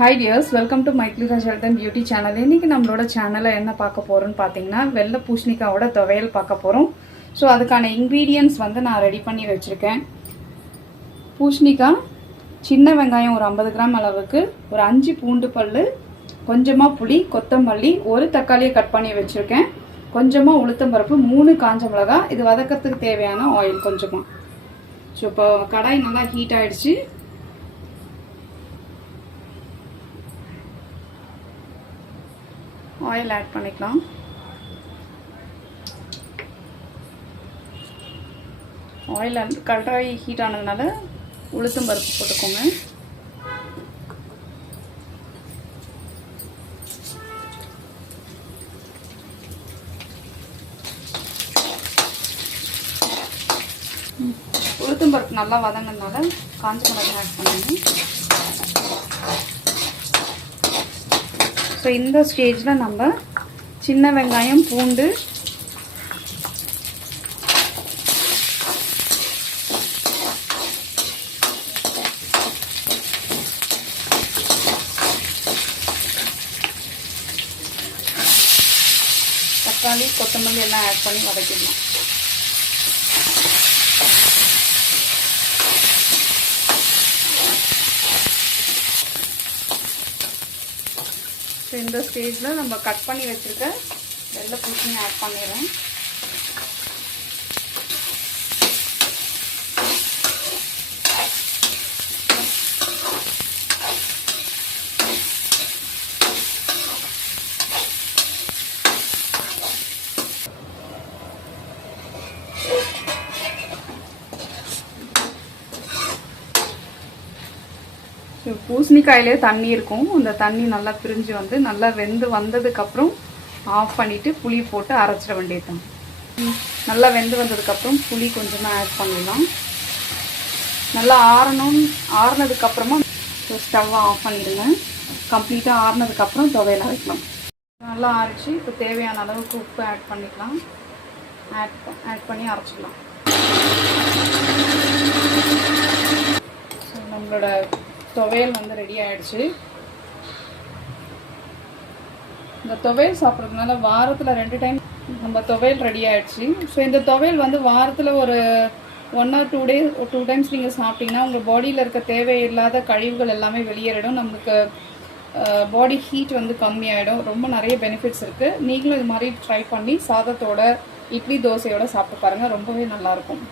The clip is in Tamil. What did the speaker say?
Hi dears, welcome to Mythili Raj Health and Beauty channel. இன்னைக்கு நம்மளோட சேனல்ல என்ன பார்க்க போறோம்னு பாத்தீங்கன்னா வெள்ளை பூசணிக்காயோட துவையல் பார்க்க போறோம். சோ அதுக்கான ingredients வந்து நான் ரெடி பண்ணி வச்சிருக்கேன். பூசணிக்காய், சின்ன வெங்காயம் ஒரு 50 கிராம் அளவுக்கு, ஒரு 5 பூண்டு பல்லு, கொஞ்சமா புளி, கொத்தமல்லி, ஒரு தக்காளியை கட் பண்ணி வச்சிருக்கேன். கொஞ்சமா உளுத்தம் பருப்பு, 3 காஞ்ச மிளகாய், இது வதக்கிறதுக்கு தேவையான ஆயில் கொஞ்சமா. சோ இப்போ கடாய் நல்லா ஹீட் ஆயிடுச்சு. ஆயில் ஆட் பண்ணிக்கலாம். ஆயில் கடாய் ஹீட் ஆனதுனால உளுத்தம் பருப்பு போட்டுக்கோங்க. உளுத்தம் பருப்பு நல்லா வதங்கினால காஞ்ச மிளகாய் ஆட் பண்ணுங்க. ஸோ இந்த ஸ்டேஜில் நம்ம சின்ன வெங்காயம், பூண்டு, தக்காளி, கொத்தமல்லி எல்லாம் ஆட் பண்ணி வதக்கிடலாம். ஸோ இந்த ஸ்டேஜில் நம்ம கட் பண்ணி வச்சுருக்க வெள்ளை பூசணி ஆட் பண்ணிடுறேன். பூசணிக்காயிலே தண்ணி இருக்கும். அந்த தண்ணி நல்லா பிரிஞ்சு வந்து நல்லா வெந்து வந்ததுக்கப்புறம் ஆஃப் பண்ணிவிட்டு புளி போட்டு அரைச்சிட வேண்டியதுதான். நல்லா வெந்து வந்ததுக்கப்புறம் புளி கொஞ்சமாக ஆட் பண்ணிடலாம். நல்லா ஆறுனதுக்கப்புறமா ஸ்டவ்வை ஆஃப் பண்ணிடுங்க. கம்ப்ளீட்டாக ஆறுனதுக்கப்புறம் துவையல் அரைக்கலாம். நல்லா ஆறிச்சு. இப்போ தேவையான அளவுக்கு உப்பு ஆட் பண்ணிக்கலாம். ஆட் பண்ணி அரைச்சிக்கலாம். நம்மளோட துவையல் வந்து ரெடி ஆயிடுச்சு. இந்த துவையல் சாப்பிட்றதுனால வாரத்தில் 2 டைம் நம்ம துவையல் ரெடி ஆயிடுச்சு. ஸோ இந்த துவையல் வந்து வாரத்தில் ஒரு 1 or 2 டைம்ஸ் நீங்கள் சாப்பிட்டீங்கன்னா உங்கள் பாடியில் இருக்க தேவையில்லாத கழிவுகள் எல்லாமே வெளியேறிடும். நமக்கு பாடி ஹீட் வந்து கம்மியாயிடும். ரொம்ப நிறைய பெனிஃபிட்ஸ் இருக்குது. நீங்களும் இது மாதிரி ட்ரை பண்ணி சாதத்தோட, இட்லி, தோசையோட சாப்பிட்டு பாருங்கள். ரொம்பவே நல்லாயிருக்கும்.